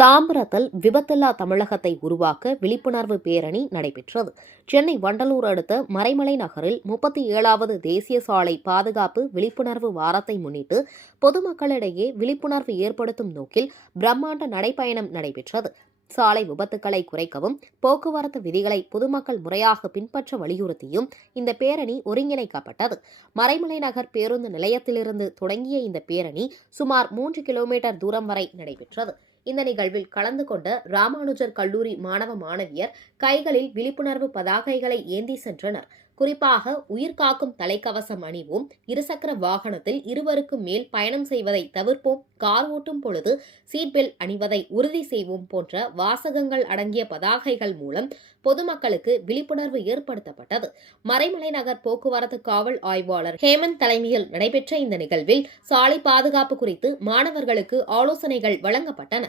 தாம்பரத்தில் விபத்தில்லா தமிழகத்தை உருவாக்க விழிப்புணர்வு பேரணி நடைபெற்றது. சென்னை வண்டலூர் அடுத்த மறைமலை நகரில் 37வது தேசிய சாலை பாதுகாப்பு விழிப்புணர்வு வாரத்தை முன்னிட்டு பொதுமக்களிடையே விழிப்புணர்வு ஏற்படுத்தும் நோக்கில் பிரம்மாண்ட நடைப்பயணம் நடைபெற்றது. சாலை விபத்துக்களை குறைக்கவும் போக்குவரத்து விதிகளை பொதுமக்கள் முறையாக பின்பற்ற வலியுறுத்தியும் இந்த பேரணி ஒருங்கிணைக்கப்பட்டது. மறைமலை நகர் பேருந்து நிலையத்திலிருந்து தொடங்கிய இந்த பேரணி சுமார் 3 கிலோமீட்டர் தூரம் வரை நடைபெற்றது. இந்த நிகழ்வில் கலந்து கொண்ட ராமானுஜர் கல்லூரி மாணவ மாணவியர் கைகளில் விழிப்புணர்வு பதாகைகளை ஏந்தி சென்றனர். குறிப்பாக உயிர்காக்கும் தலைக்கவசம் அணிவோம், இருசக்கர வாகனத்தில் இருவருக்கும் மேல் பயணம் செய்வதை தவிர்ப்போம், கார் ஓட்டும் பொழுது சீட் பெல்ட் அணிவதை உறுதி செய்வோம் போன்ற வாசகங்கள் அடங்கிய பதாகைகள் மூலம் பொதுமக்களுக்கு விழிப்புணர்வு ஏற்படுத்தப்பட்டது. மறைமலை நகர் போக்குவரத்து காவல் ஆய்வாளர் ஹேமந்த் தலைமையில் நடைபெற்ற இந்த நிகழ்வில் சாலை பாதுகாப்பு குறித்து மாணவர்களுக்கு ஆலோசனைகள் வழங்கப்பட்டன.